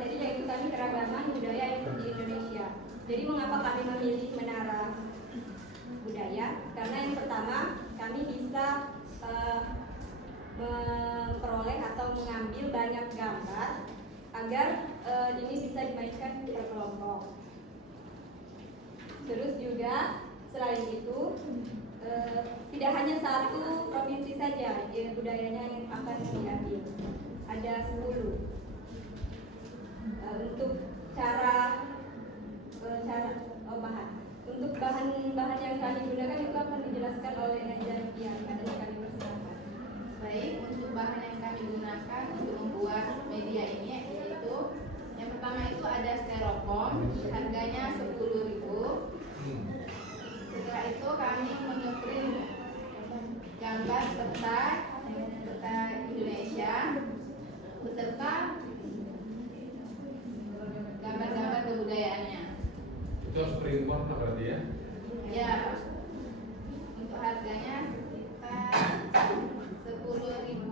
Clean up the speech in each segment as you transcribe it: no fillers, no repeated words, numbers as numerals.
materi yaitu kami keragaman budaya di Indonesia. Jadi mengapa kami memilih menara budaya? Karena yang pertama kami bisa memperoleh atau mengambil banyak gambar agar ini bisa dimainkan per kelompok. Terus juga selain itu tidak hanya satu provinsi saja budayanya yang akan diambil, ada 10. Untuk bahan yang kami gunakan itu akan dijelaskan oleh Najariah. Kadang kami persilakan. Baik, untuk bahan yang kami gunakan untuk membuat media ini yaitu yang pertama itu ada styrofoam, harganya 10.000. Setelah itu kami mengeprint gambar peta Indonesia beserta gambar-gambar kebudayaannya. Itu harus print warna berarti ya? Ya, untuk harganya sekitar 10.000.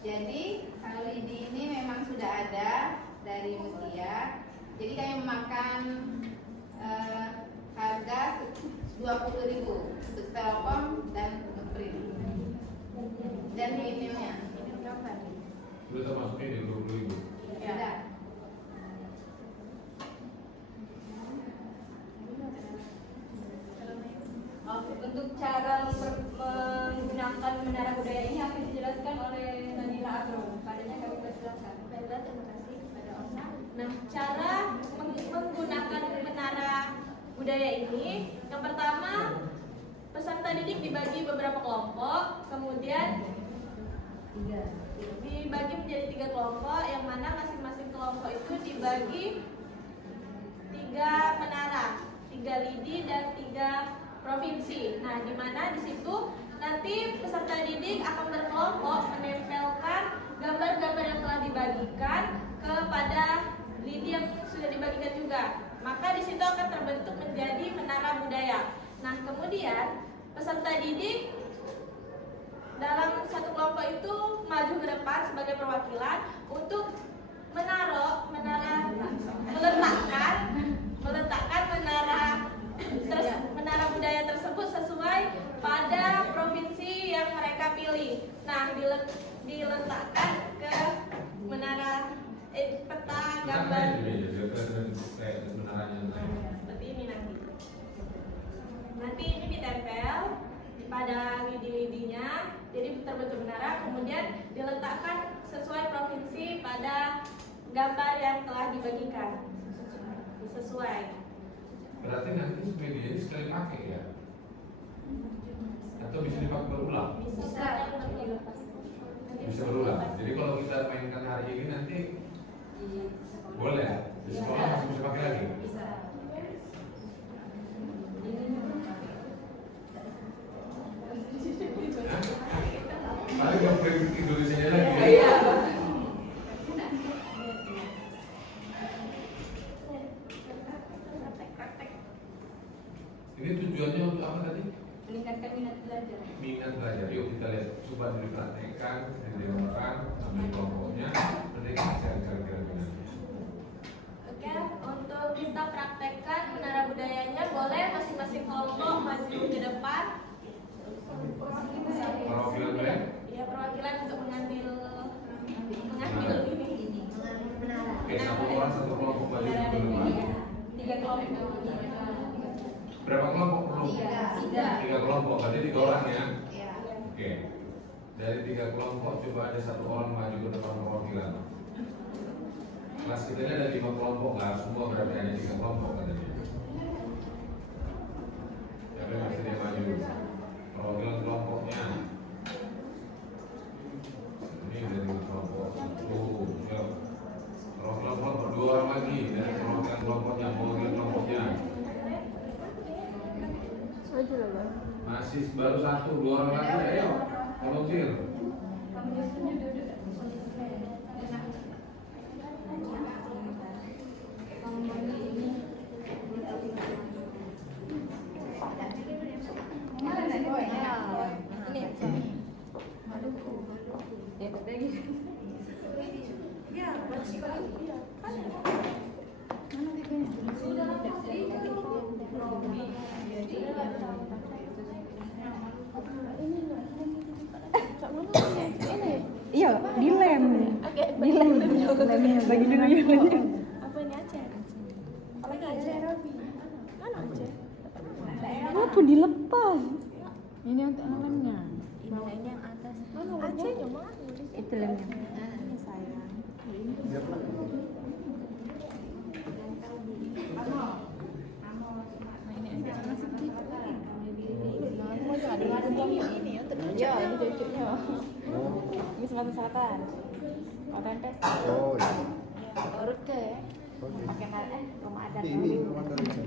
Jadi kalau lidi ini memang sudah ada dari Mutia. Jadi kami memakan harga 20.000 untuk styrofoam dan ngeprint. Dan minimnya. Sudah termasuk ini 20.000. Ya. Untuk cara menggunakan menara budaya ini akan dijelaskan oleh Nadila Agro. Padanya kami persilakan. Baiklah, terima kasih kepada Osa. Nah, cara menggunakan menara budaya ini, yang pertama peserta didik dibagi beberapa kelompok, kemudian dibagi menjadi 3 kelompok, yang mana masing-masing kelompok itu dibagi 3 menara, 3 lidi dan 3 provinsi. Nah, di mana di situ nanti peserta didik akan berkelompok menempelkan gambar-gambar yang telah dibagikan kepada lidi yang sudah dibagikan juga. Maka di situ akan terbentuk menjadi menara budaya. Nah, kemudian peserta didik dalam satu kelompok itu maju ke depan sebagai perwakilan untuk meletakkan menara budaya tersebut sesuai pada provinsi yang mereka pilih. Nah, diletakkan ke menara peta gambar seperti ini nanti. Nanti ini ditempel pada lidi-lidinya, jadi terbentuk menara. Kemudian diletakkan sesuai provinsi pada gambar yang telah dibagikan. Sesuai. Berarti nanti media ini sekali pakai ya? Atau bisa dipakai berulang? Bisa berulang. Jadi kalau kita mainkan hari ini nanti boleh di sekolah masih bisa pakai lagi? Bisa. Paling nggak perlu Indonesia lagi ya? Iya. Ini tujuannya untuk apa tadi? Meningkatkan minat belajar. Minat belajar. Yuk kita lihat, coba dipraktekkan, didengarkan, ambil kelompoknya, nanti kita cari-cari kira-kira. Oke, untuk kita praktekkan menara budayanya, boleh masing-masing kelompok maju ke depan. Perwakilan brand? Ya, perwakilan untuk mengambil ini. Oke, satu orang satu kelompok maju ke depan. 3 kelompok. Berapa kelompok perlu? 3. 3 kelompok, berarti 3 orang ya? Ya. Oke. Dari 3 kelompok coba ada 1 orang maju ke depan perwakilan. Kelas kita ini ada 5 kelompok, nggak semua berarti hanya 3 kelompok katanya. Siapa yang masih dia maju? Perwakilan kelompoknya. Ini dari kelompok 1, ya. Perwakilan kelompok 2 orang lagi dari perwakilan kelompoknya, perwakilan kelompoknya. Masih baru 1, 2 orang lagi, ayo. Volunteer. Ya, Iya, dilem. Lemnya bagi dulu lemnya. Apa ini Aceh? Apalagi Aceh? Mana Aceh? Apa dilepas? Ini untuk lemnya. Ini yang atas. Mana Aceh? Coba. Itu lemnya. Sayang. Iya, ini cocoknya. Ini Sumatera Selatan. Makan teh. Oh iya. Urut ke ya. Oke. Pakai rumah adat. Ini rumah Garuda.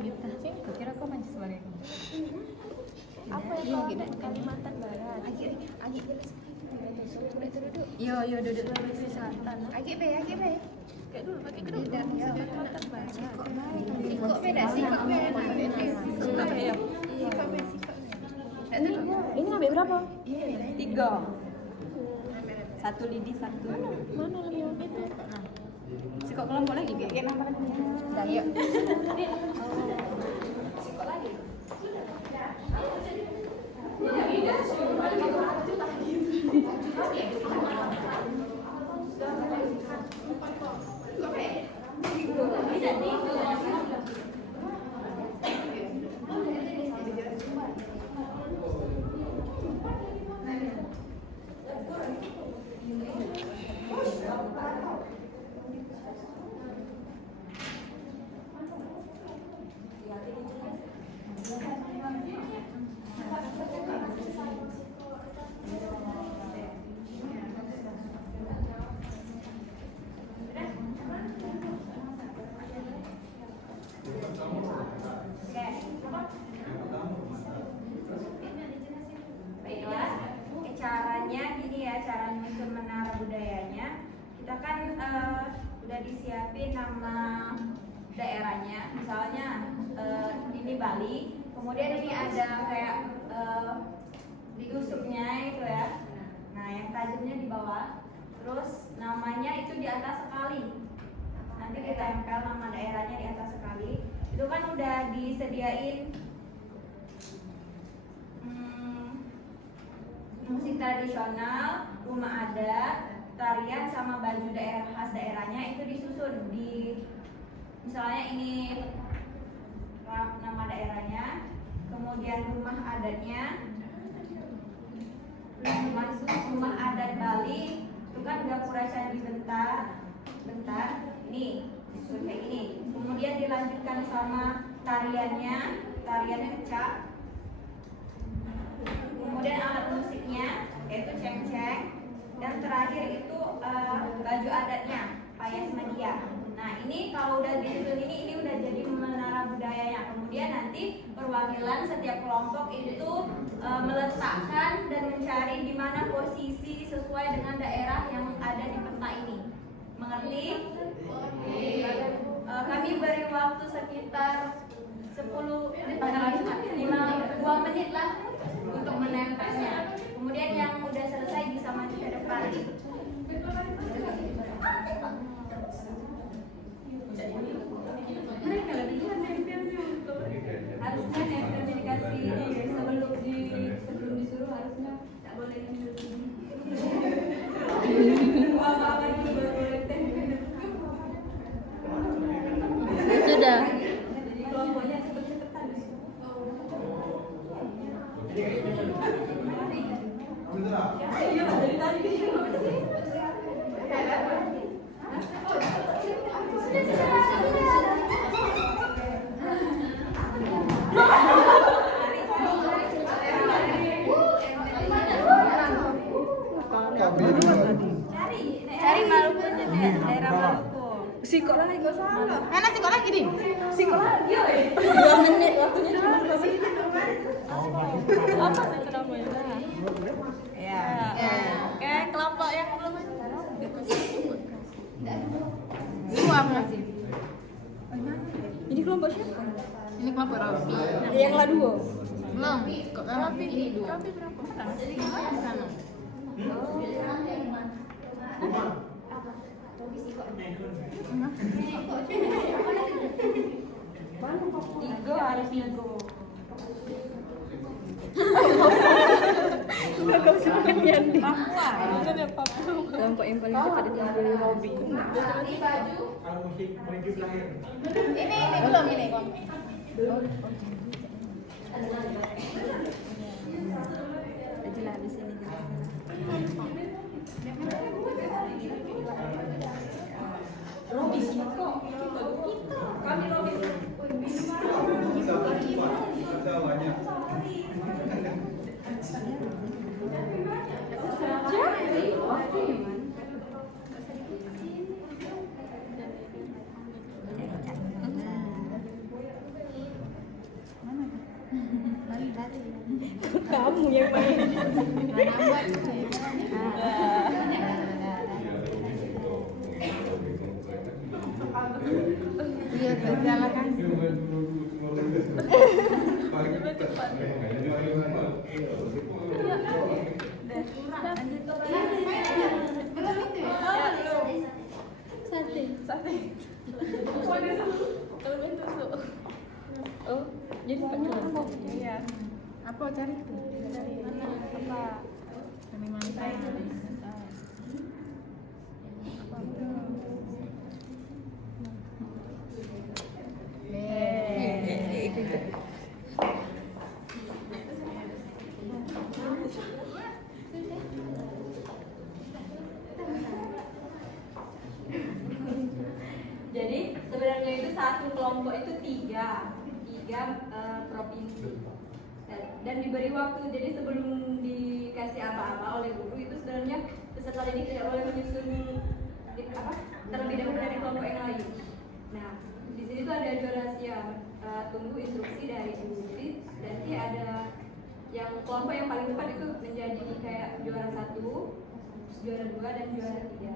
Gitu. Kau kira kau masih sebagai kamu? Apa ya kalau di Kalimantan Barat? Agi jelas. Duduk. Yo duduk dulu di selatan. Agi be. Kayak dulu pakai kedua. Kalimantan Barat. Sikok beda, sikok beda. Apa ya? Sikok be. Ini ngambil berapa? 3. 1 lidi 1. Mana yang itu? Si kok kelompok lagi Bi? Dayo. Baiklah, caranya gini ya, cara nyusun menara budayanya. Kita kan udah disiapin nama daerahnya, misalnya ini Bali, kemudian ini ada kayak di usupnya itu ya. Nah, yang tajamnya di bawah, terus namanya itu di atas sekali. Nanti kita tempel nama daerahnya di atas sekali. Itu kan udah disediain musik tradisional, rumah adat, tarian sama baju daerah khas daerahnya itu disusun di, misalnya ini nama daerahnya, kemudian rumah adatnya, rumah adat Bali itu kan Gapura Candi Bentar, ini disusun kayak gini. Kemudian dilanjutkan sama tariannya kecak. Kemudian alat musiknya yaitu cengceng, dan terakhir itu baju adatnya payas media. Nah, ini kalau udah disusun ini udah jadi menara budayanya. Kemudian nanti perwakilan setiap kelompok itu meletakkan dan mencari di mana posisi sesuai dengan daerah yang ada di peta ini. Mengerti? Kami beri waktu sekitar 2 menit lah untuk menempelnya. Kemudian yang udah selesai bisa maju ke depan. Mereka lebih nempelnya untuk harusnya nempelnya dikasih sebelum disuruh, harusnya tak boleh nempel sini. Apa-apa itu baru boleh tempel. Sudah. Jadi kelompoknya cepet-cepetan. Iya, dari tadi. Cari Maluku aja deh, daerah Maluku. Sikok lagi gak salah. Mana sikok lagi, Din? Sikok lagi. 2 menit waktunya cuma 2 menit. Apa itu namanya? Ya. Oke, kelompok yang belum Semua masih. Ini kelompok siapa? Ini kelompok Robi. Yang laduo. Belum. Kok Robi ini dua. Robi berapa? Di sana. Tiga ada tiga. Kelompok yang paling cepat dari Robby. Rapi baju. Ini belum ini kok. Aja lah di sini. Robi sih kok. Kami Robi. Kamu yang main. Iya, berjalan kan. Oh, jadi Pak. Iya. Apa cari tuh? Apa? Kami mantan. Jadi sebenarnya itu satu kelompok itu tiga provinsi dan diberi waktu. Jadi sebelum dikasih apa-apa oleh guru itu sebenarnya peserta didik tidak boleh menyusun terlebih dahulu dari kelompok yang lain. Nah di sini tuh ada durasi ya, tunggu instruksi dari guru. Nanti ada yang kelompok yang paling depan itu menjadi kayak juara 1, juara 2 dan juara 3.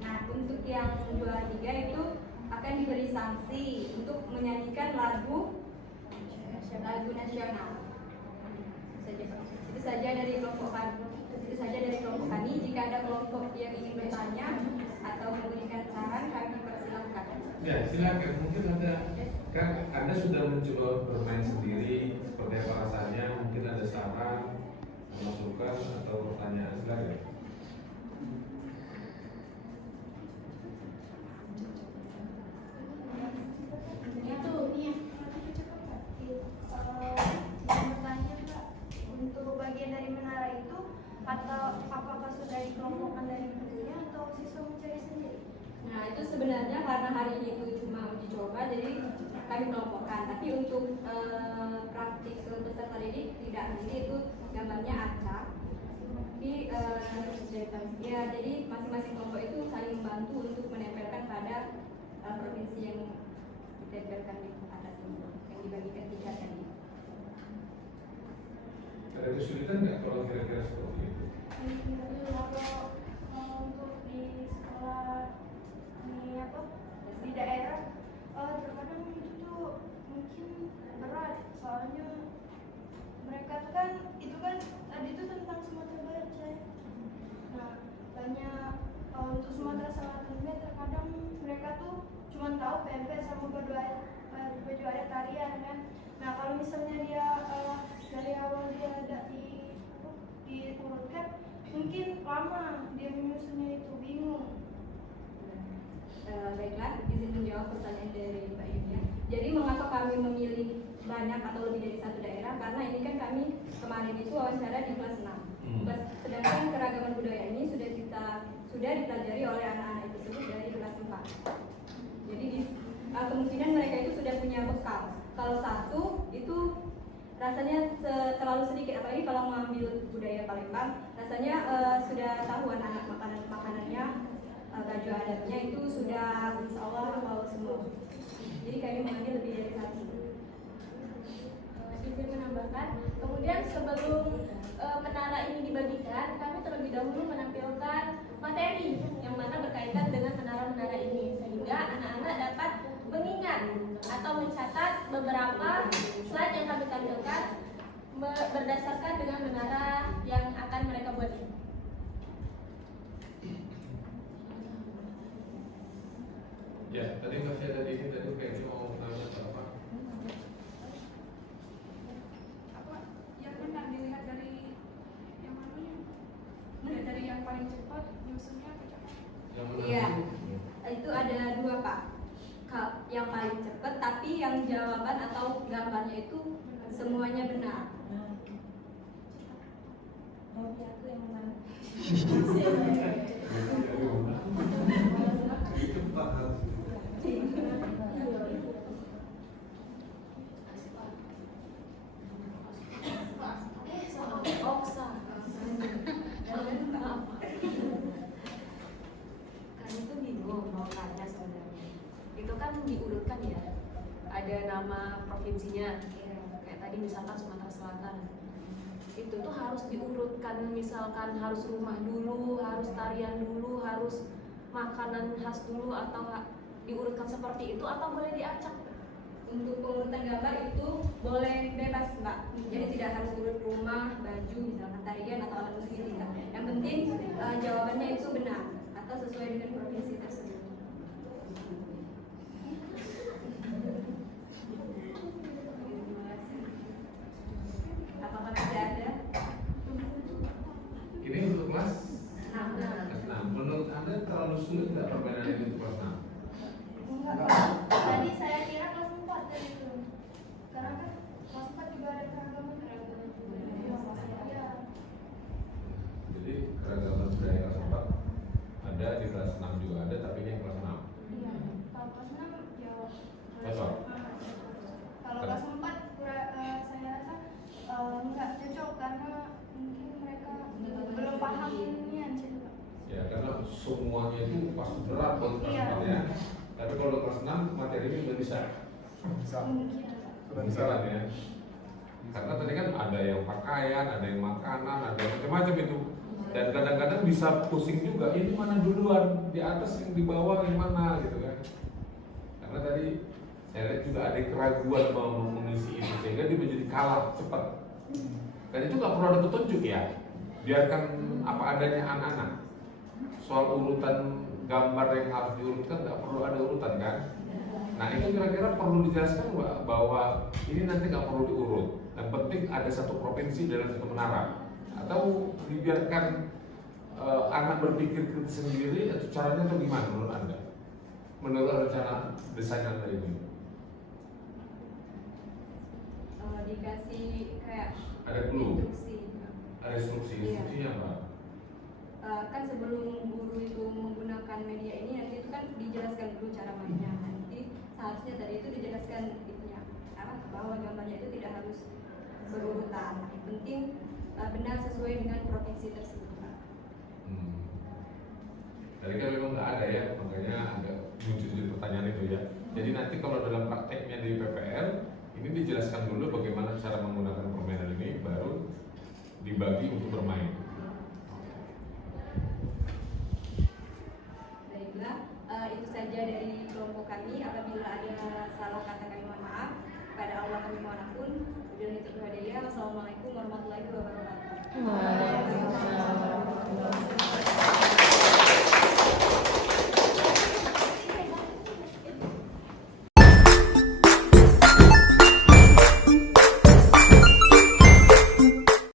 Nah untuk yang juara 3 itu akan diberi sanksi untuk menyanyikan lagu nasional. Itu saja dari kelompok kami. Jika ada kelompok yang ingin bertanya atau memberikan saran, kami persilakan. Ya, silakan. Mungkin kan Anda sudah mencoba bermain sendiri, seperti apa rasanya? Mungkin ada saran, masukan atau pertanyaan, silakan. Untuk bagian dari menara itu, atau apakah sudah dikelompokkan dari gurunya atau siswa mencari sendiri? Nah itu sebenarnya karena hari ini itu cuma uji coba, jadi kami kelompokkan. Tapi untuk praktik peserta didik tidak, jadi itu gambarnya acak. Ya jadi masing-masing kelompok itu saling membantu untuk menempelkan pada provinsi yang ditempelkan di atas ini, yang dibagikan tiga tadi. Ada kesulitan nggak kalau kira-kira seperti itu? Kalau untuk di sekolah di daerah terkadang itu tuh mungkin berat, soalnya mereka tuh kan tadi itu tentang Sumatera Barat ya. Nah banyak untuk Sumatera Selatan juga terkadang mereka tuh cuma tahu PMP sama baju adat tarian kan. Nah kalau misalnya dia dari awal dia ada diurutkan, mungkin lama dia menyusunnya, itu bingung. Baiklah, izin menjawab pertanyaan dari Mbak Yunia. Jadi mengapa kami memilih banyak atau lebih dari satu daerah? Karena ini kan kami kemarin itu wawancara di kelas 6. Sedangkan keragaman budaya ini sudah dipelajari oleh anak-anak itu tersebut dari kelas 4. Jadi kemungkinan mereka itu sudah punya bekal. Kalau satu itu rasanya terlalu sedikit, apalagi kalau mengambil budaya Palembang, rasanya sudah tahu anak-anak makanannya, baju adatnya itu sudah insya Allah hafal semua. Jadi kami mengambil lebih dari satu. Izin menambahkan, kemudian sebelum menara ini dibagikan, kami terlebih dahulu menampilkan materi yang mana berkaitan dengan menara-menara ini, sehingga anak-anak dapat mengingat atau mencatat beberapa slide yang kami tampilkan berdasarkan dengan menara yang akan mereka buat ini. Ya, tadi masih ada ini tadi kayaknya mau nanya apa? Apa yang benar dilihat dari yang mana? Dilihat dari yang paling cepat nyusunnya apa cepat? Yang mana? Iya. Itu ada dua Pak. Yang paling cepat tapi yang jawaban atau gambarnya itu semuanya benar. Kami tuh bingung mau tanya sebenarnya. Itu kan diurutkan ya. Ada nama provinsinya. Kayak tadi misalkan Sumatera Selatan. Itu tuh harus diurutkan, misalkan harus rumah dulu, harus tarian dulu, harus makanan khas dulu, atau diurutkan seperti itu, atau boleh diacak? Untuk pengurutan gambar itu boleh bebas Mbak. Jadi tidak harus urut rumah, baju, misalkan tarian atau alat musik tidak. Yang penting jawabannya itu benar atau sesuai dengan provinsi tersebut. Apakah masih ada? Ini untuk kelas Nah, kelas 6. Menurut Anda terlalu sulit nggak permainan ini untuk kelas 6? Enggak. Tadi saya kira kelas 4 dari itu. Karena kan kelas 4 juga ada keragaman. Iya. Jadi keragaman budaya kelas 4 ada, di kelas 6 juga ada, tapi ini yang kelas 6. Iya. Kalau kelas 6 ya Cocok. Kalau kelas 4 saya rasa enggak cocok karena mungkin mereka belum paham ini aja. Ya, karena semuanya itu pasti berat buat kelas Iya. 4 ya. Tapi kalau kelas 6 materi ini udah bisa. Bisa lah ya. Karena tadi kan ada yang pakaian, ada yang makanan, ada yang macam-macam itu. Dan kadang-kadang bisa pusing juga, ini mana duluan, di atas yang di bawah yang mana gitu kan. Karena tadi saya lihat juga ada keraguan mau mengisi itu sehingga dia menjadi kalah cepat. Dan itu nggak perlu ada petunjuk ya, biarkan apa adanya anak-anak. Soal urutan gambar yang harus diurutkan nggak perlu ada urutan kan. Nah itu kira-kira perlu dijelaskan bahwa ini nanti nggak perlu diurut. Yang penting ada satu provinsi dalam satu menara. Atau dibiarkan anak berpikir kritis sendiri atau caranya atau gimana menurut Anda? Menurut rencana desain Anda ini? Dikasih kayak Ada clue? instruksi. Ada instruksi, Iya. instruksinya apa? Kan sebelum guru itu menggunakan media ini nanti itu kan dijelaskan dulu cara mainnya. Nanti seharusnya tadi itu dijelaskan itunya bahwa gambarnya itu tidak harus berurutan. Yang penting benar sesuai dengan provinsi tersebut. Tadi kan memang nggak ada ya, makanya agak muncul di pertanyaan itu ya. Jadi nanti kalau dalam prakteknya di PPR ini dijelaskan dulu bagaimana cara menggunakan permainan ini, baru dibagi untuk bermain. Baiklah, itu saja dari kelompok kami. Apabila ada salah kata kami mohon maaf. Kepada Allah kami mohon ampun. Wabillahi taufiq wal hidayah. Wassalamualaikum warahmatullahi wabarakatuh. Waalaikumsalam.